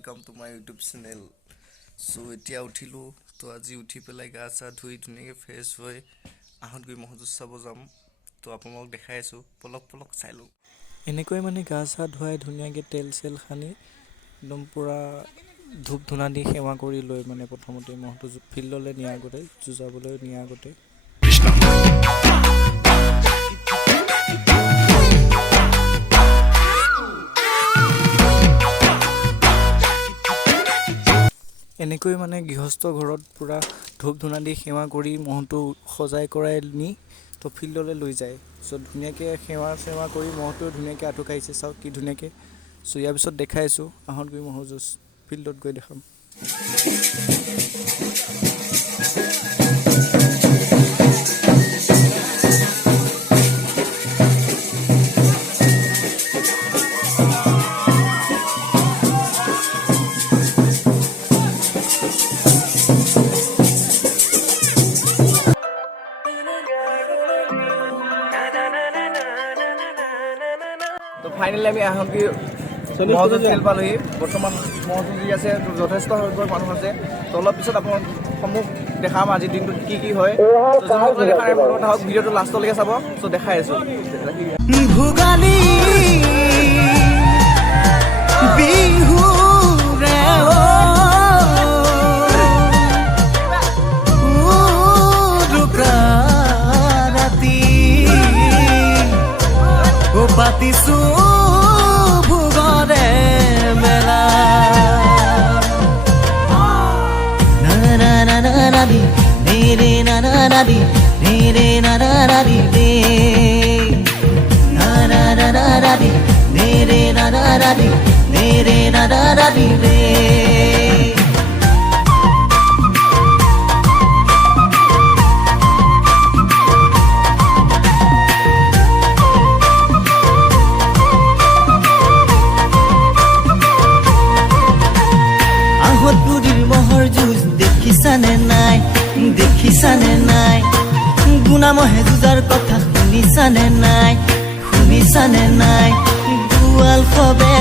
Welcome to my YouTube channel. So এতিয়া উঠিলো তো আজি উঠি পেলাই গা চা ধুই ধুনীয়াকৈ ফ্ৰেছ হৈ আহত গৈ মহজুজ চাব যাম। তো আপোনালোকক দেখাই আছো, পলক পলক চাই লওঁ। এনেকৈ মানে গা চা ধুৱাই ধুনীয়াকৈ তেল চেল সানি একদম পুৰা ধূপ ধূনা দি সেৱা কৰি লৈ মানে প্ৰথমতে মহটো ফিল্ডলৈ নিয়াৰ আগতে যুঁজাবলৈ নিয়াৰ আগতে এনেকৈ মানে গৃহস্থ ঘৰত পুৰা ধূপ ধূনা দি সেৱা কৰি মহটো সজাই কৰাই নি তো ফিল্ডলৈ লৈ যায়। চ' ধুনীয়াকৈ সেৱা কৰি মহটো ধুনীয়াকৈ আঁঠুকাইছে, চাওক কি ধুনীয়াকৈ। চ' ইয়াৰ পিছত দেখাই আছোঁ, আহত গৈ মহৰ যুঁজ ফিল্ডত গৈ দেখাম। তো ফাইনেলি আমি আহোঁগৈ মহযুঁজ খেল পালোহি। বৰ্তমান মহযুঁজ যি আছে যথেষ্ট সংখ্যক মানুহ আছে। তো অলপ পিছত আপোনাক সমূহ দেখাম আজিৰ দিনটোত কি কি হয়। হওক ভিডিঅ'টো লাষ্টলৈকে চাব। চ' দেখাই আছোঁ। ভোগালী বিহু পাতিছো ভোগৰে মেলা নানানানাদি ৰে নানানাদি ৰে নানানাদি ৰে নানানানাদি ৰে নানানাদি ৰে নানানাদি ৰে দেখিছানে নাই গুনা মহে যুঁজাৰ কথা শুনিছানে নাই গোৱাল খবে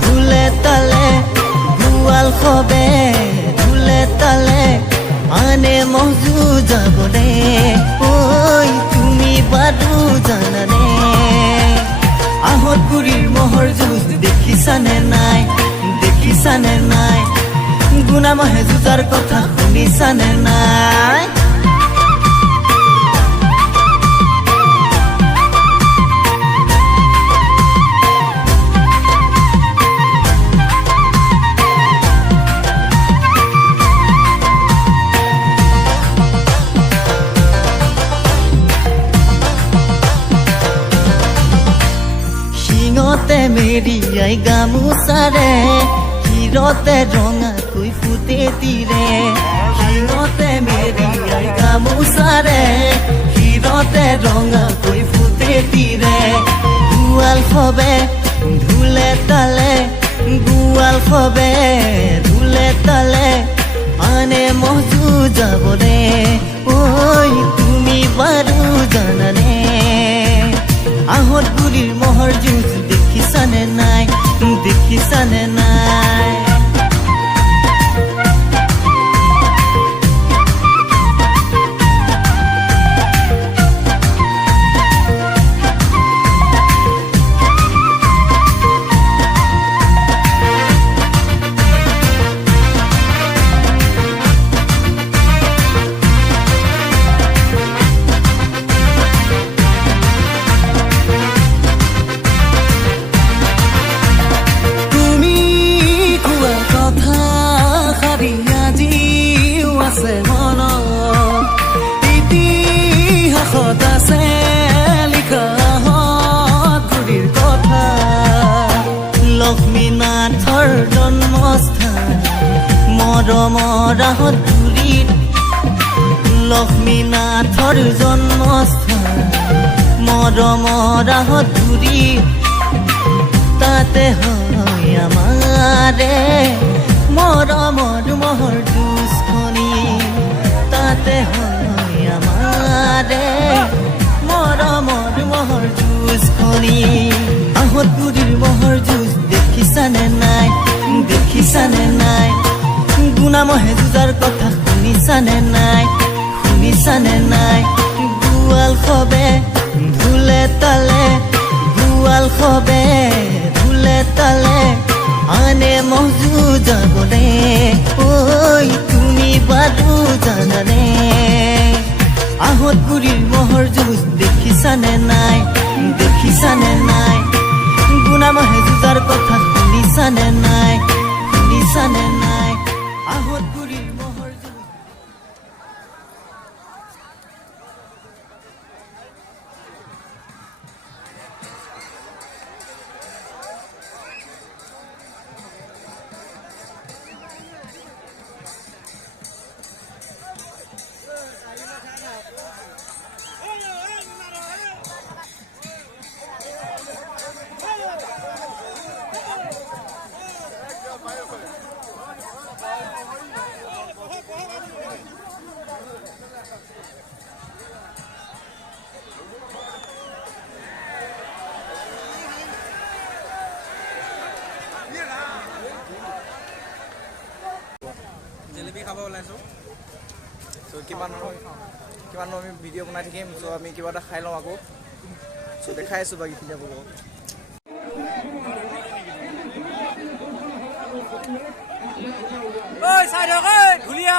ঢোলে তালে গোৱাল খবে ঢোলে তালে আনে মহ যুঁজাবলে ঐ তুমি বাৰু জানানে আহত গুৰিৰ মহৰ যুঁজ দেখিছানে নাই গুনা মহে যুঁজাৰ কথা শুনিছানে নাই শিঙতে মেৰিয়াই গামোচাৰে হিৰতে ৰঙাকৈ ফুটে তীৰে শিঙতে মেৰিয়াই গামোচাৰে হিৰতে ৰঙাকৈ ফুটে তীৰে গোৱাল খবে ঢোলে তালে গোৱাল খবে ঢোলে তালে আনে মহ যুঁজাবলে ঐ তুমি বাৰু জানানে আহত গুৰিৰ মহৰ যুঁজ দেখিছানে নাই লক্ষ্মীনাথৰ জন্মস্থান মৰমৰ আহত গুৰিত লক্ষ্মীনাথৰ জন্মস্থান মৰমৰ আহত গুৰিত তাতে হয় আমাৰে মৰমৰ মহৰ যুঁজখনি তাতে হয় আমাৰে মৰমৰ মহৰ যুঁজখনি আহত গুৰিৰ মহৰ যুঁজ দেখিছানে নাই দেখিছানে নাই গুণামহে যুঁজাৰ কথা শুনিছানে নাই গোৱাল খবে ঢোলে তালে গোৱাল খবে ঢোলে তালে আনে মজু যাবনে ঐ তুমি বাদু জানানে আহত গুৰিৰ মহৰ যুঁজ দেখিছানে নাই গুণামহে যুঁজাৰ কথা শুনিছানে নাই আহত গুৰিৰ মহৰ যুঁজ জেলেপি খাব ওলাইছোঁ চ' কিমান আমি ভিডিঅ' বনাই থাকিম চ' আমি কিবা এটা খাই লওঁ আকৌ চ' দেখাই আছোঁ বাকীখিনি আপোনালোকক ধুনীয়া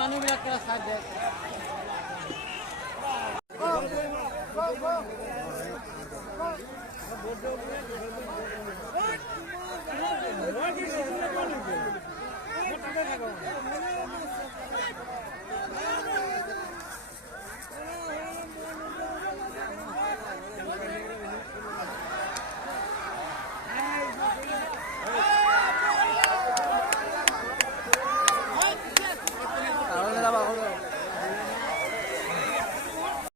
মানুহবিলাক চাই দে What is it?